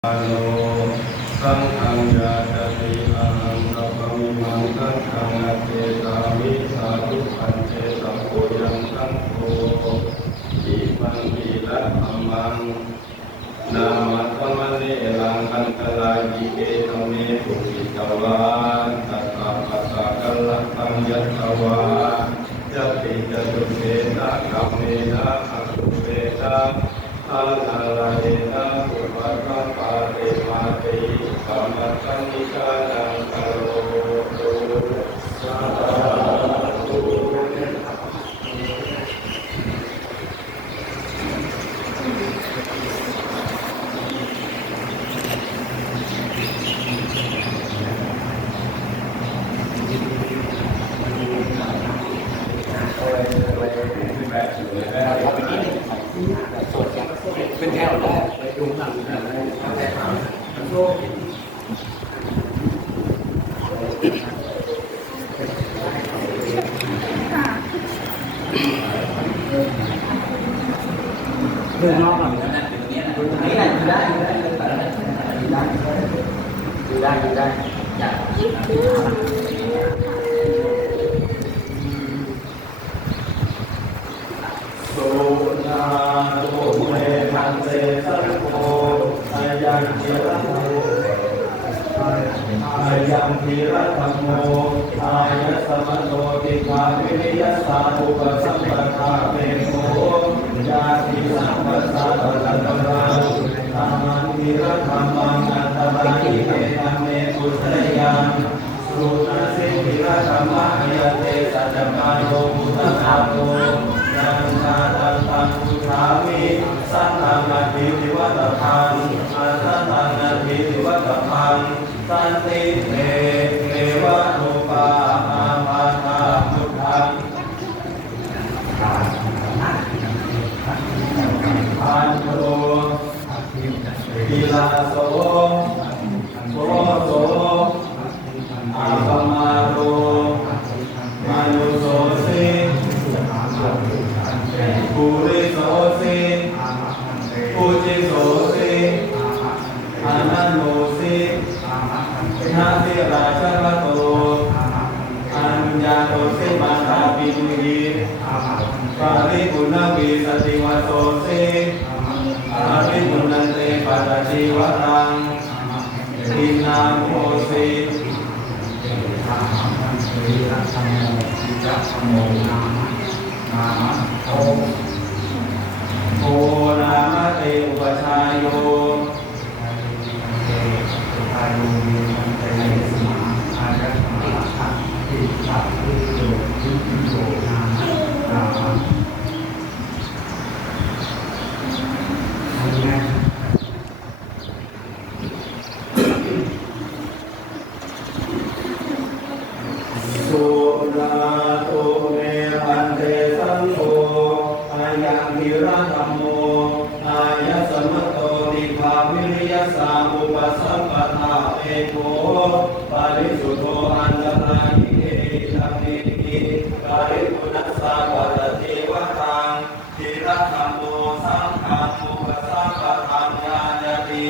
โลสังฆังยาจติอาหังกัปปมิมังสังฆังอเจสามิสาธุปัญเจสัพโพยังสังโฆอิมังอิรัตถัมมังนามัตตมะเนลังคันตลายิเกตเมปุริตวาตัสสะปัสสะกัลลังตังยัตถวาจะปิจตุเสตะกัมเมนะอัตุเสตะอัลลาลาเดนะสุภัสสะปาเตมาเตสัมมัตตนิกานังกโรตุสาธุเป็นแถวแรกไปดูหนังอะไรแต่ถามโชคเรื่องนอกหลังนั้นตรงนี้แหละดูได้อยากโซนาโตเมทันเตสังโฆอายังจิระโมอายังจิระธรรมโมอายะสมโนติภาวิริยสาอุปสัมปทาเปโมญาติสัมปสาปะตัมรังธรรมังจิระธรรมังอัตตาหิเกตัมเมปุสยังสุนัสิจิระธรรมะยะเตสัจจมาโยมุตตะโตนันทาตังตังพุทธามิสัทธังอภิวิวัตถังอัตตังอภิวิวัตถังสันติเทวะโลปาอาภาตาพุทธังอันโตปิลาโสโสโสอาปมาโรมนุโสสิปุริโสสิปุจิโสสิอานันโนสินาสิราชรโตอัญญาโตสิมาตาปิตุหิปาริปุณวิสติวโสสิอาริปุณันเตปัตติวรังอินาโมสิโอนามะเตอุปชายโยสุราโตเมพันเตสังโฆอายังพิระธัมโมอายะสมโตติภาวิริยสาอุปสัมปทาเปโกปาริสุทโธอันตรายิเกตัมเมหิปาริปุณัสสะปัตติวะตังทิระธัมโมสังฆังอุปสัมปทังญาณติ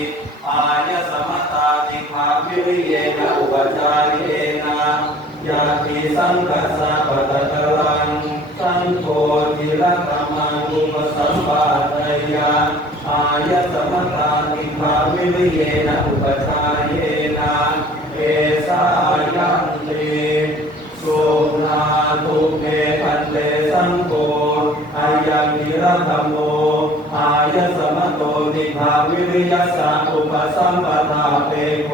อายะสมตาติภาวิริเยนะอุปจารเยนะยาติสังกัสสะปะตะตะลังสังโฆจิระธรรมังอุปสัมปทายาอายะสมตาติภาวิริเยนะอุปจารเยนะเอสายังติสุนาตุเมพันเตสังโฆอายังจิระธัมโมอายะสมโตติภาวิริยสาอุปสัมปทาเปโก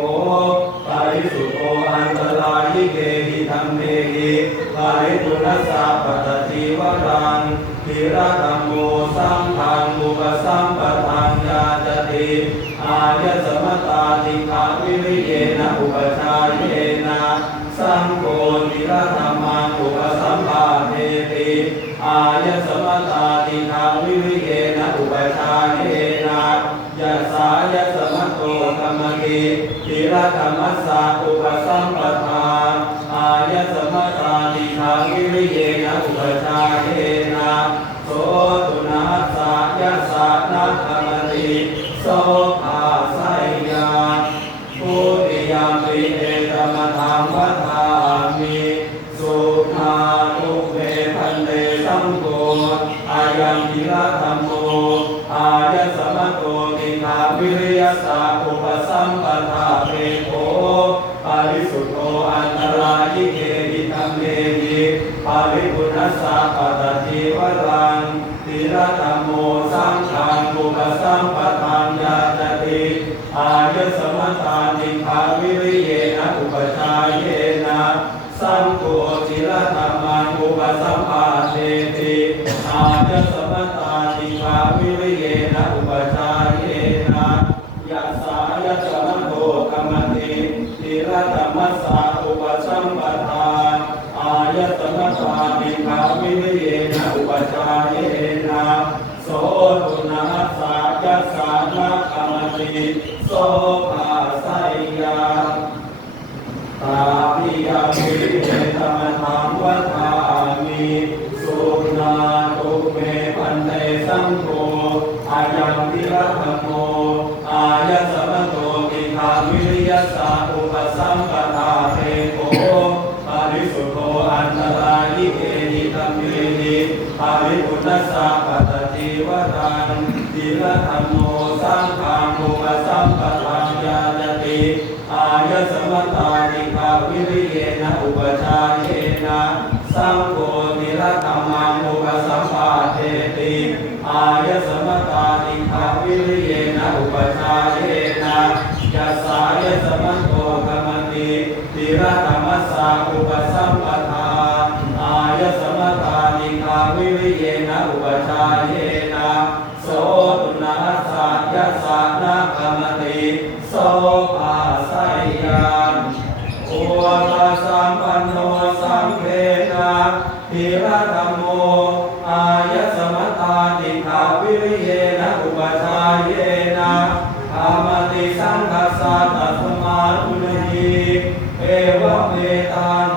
ปาริสุทโธอันตรายิเกหิธัมเมหิปาริปุณัสสะปัตติวรังทิระธัมโมสังฆังอุปสัมปทังญาณติอายะสมตาติภาวิริเยนะอุปชาเยนะสังโฆทิระธัมมังอุปสัมปาเทติอายะสมตาติภาวิริเยนะอุปชาเยนะยัสสายะสมโตธัมมติทิระธัมมัสสะอุปสัมปทาอายะสมตาติภาวิริเยนะอุปชาเยนะโสตุนัสสะยัสสะนะธัมมติโสภาไสย สาอุปสัมปทาเปโขปาริสุทโธอันตรายิเกหิธัมเมหิปาริปุณสสะปตติวรังติระธัมโมสังฆังอุปสัมปทานญาจติอายสมตานิภาวิริเยนะอุปชาเยนะสังโฆจิรธรรมังอุปสัมภาเทติอายสมตานิภาวิริเยนะอุปชาเยนะยัสสายสมโทกัมมติติระธัมมัสสะอุปสัมปทานอายสมตานิภาวิริเยนะอุปชาเยนะโสตุนะสายัสสานะกัมมติโสภาไสยาตาปิยามิเอธรรมธัมวัฏามิสุนาตุเมปันเตสังโฆอายังวิรัตโมอายสมโตติภาวิริยสาอุปสัมปทาเทโกปาริสุทโธอันตรายิเกหิธัมเมหิปาริปุณสสะปตติวรังติระธัมโมสังฆังอุปสัมปทานญาจติอายสมตานิภาวิริเยนะอุปชาเยนะสังโฆติระธัมมังอุปสัมภาเทติอายสมตานิภาวิริเยนะอุปชาเยนะยัสสายสมโตกัมมติติระธัมมัสสะอุปสัมปทานอายสมตานิภาวิริเยนะอุปชาเยนะโสตุนะสายัสสานะกัมมติโสภาไสยาโอวาสัมปันโนสัมเพนะทิระธัมโมอายสมตาติภาวิริเยนะอุปชาเยนะธรรมติสังฆัสสะตัสมาตุนหิเอวะเมตัง